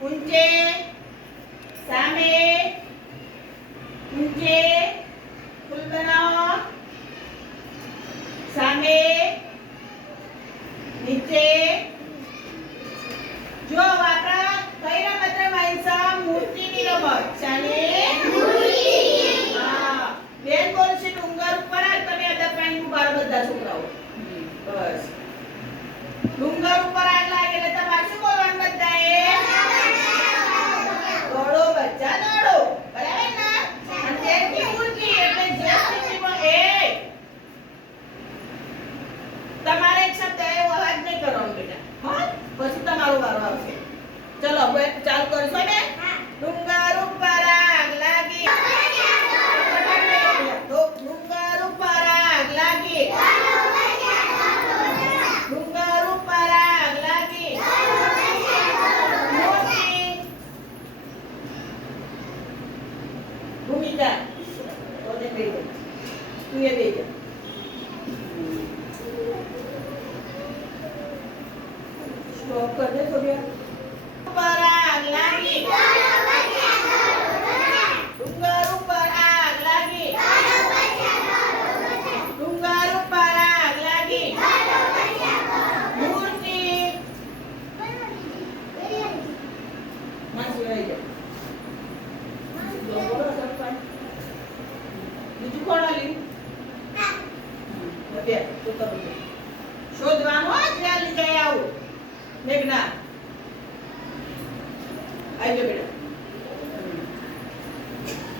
ઊંચે સામે ઊંચે ફૂલ બનાવો સામે નીચે જો આપણા કઈ રમત રમાય છે મૂર્તિની રમત ચાલે મૂર્તિ હા બેન બોલશે ડુંગર ઉપર આલ તમે અદા પાણી ઉભાર બધા છોકરાઓ બસ ડુંગર ઉપર આલ લાગે એટલે તમારે શું બોલવાનું બધાએ દોડો બચ્ચા દોડો બરાબર ને અને તેની મૂર્તિ એટલે જે સ્થિતિમાં એ તમારે એક શબ્દ એવો અવાજ નહીં કરવાનો બેટા હા પછી તમારો વારો આવશે ચલો હવે ચાલુ કરશો ને ડુંગર ઉપર આગ લાગી ડુંગર ઉપર આગ લાગી ડુંગર ઉપર આગ લાગી ભૂમિકા ઓને બેજો તું એ બેજો સ્ટોપ કર દે થોડી ઉપર આગ લાગી ડુંગર ઉપર આગ લાગી ડુંગર ઉપર આગ લાગી મૂર્તિ માસી આવી જાય બીજું કોણ આલી બે તો તમે શોધવાનું જ્યાં લઈ જાય આવું મેઘના આજો બેટા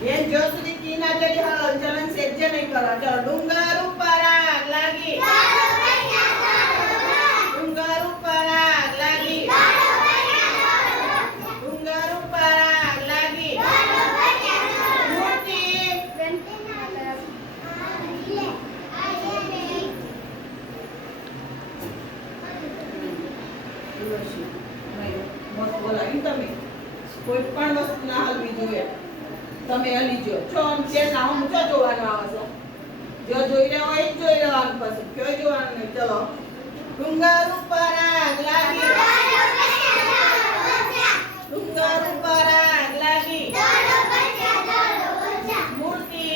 બેન જો સુધી તીન આટલી હલચલન સેજ્જે નહીં કરો ચલો ડુંગર ઉપર આગ લાગી ડુંગર ઉપર આગ લાગી ડુંગર ઉપર આગ લાગી મૂર્તિ મત બોલાવી તમે કોઈ પણ વસ્તુ ના હલવી જોઈએ તમે હલી જો છો કે ના હું છો જોવાનું આવે છે જો જોઈ રહ્યો હોય જોઈ રહેવાનું પછી કયો જોવાનું નહીં ચલો ડુંગર ઉપર આગ લાગી ડુંગર ઉપર આગ લાગી મૂર્તિ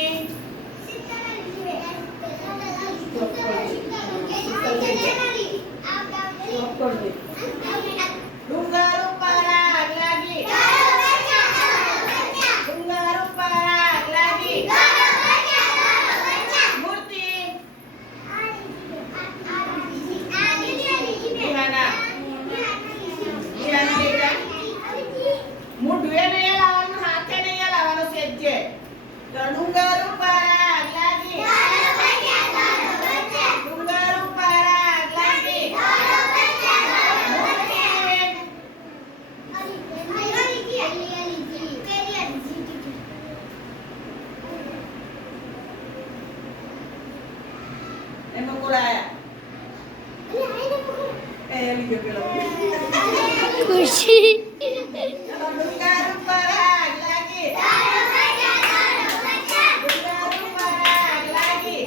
ડુંગર ઉપર આગ લાગી ડુંગર ઉપર આગ લાગી મૂર્તિ નિહાના બેટા મુઢુએ નહીં લાવવાનું હાથે નહીં લાવવાનું સેજ્જે તો ડુંગર ઉપર આગ લાગી ડુંગર ઉપર આગ લાગી એનો કોળાયા એ લીધો પેલો ખુશી ડુંગર ઉપર આગ લાગી ડુંગર ઉપર આગ લાગી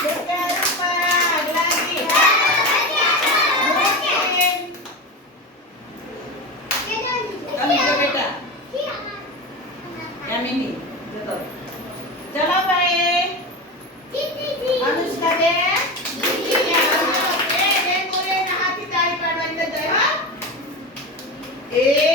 ડુંગર ઉપર આગ લાગી અમીજો બેટા યામિની જતો ચલો ભાઈ અનુષ્કા બે એ બોલે ના હાથી તાળી પાડવાની તો જય હો એ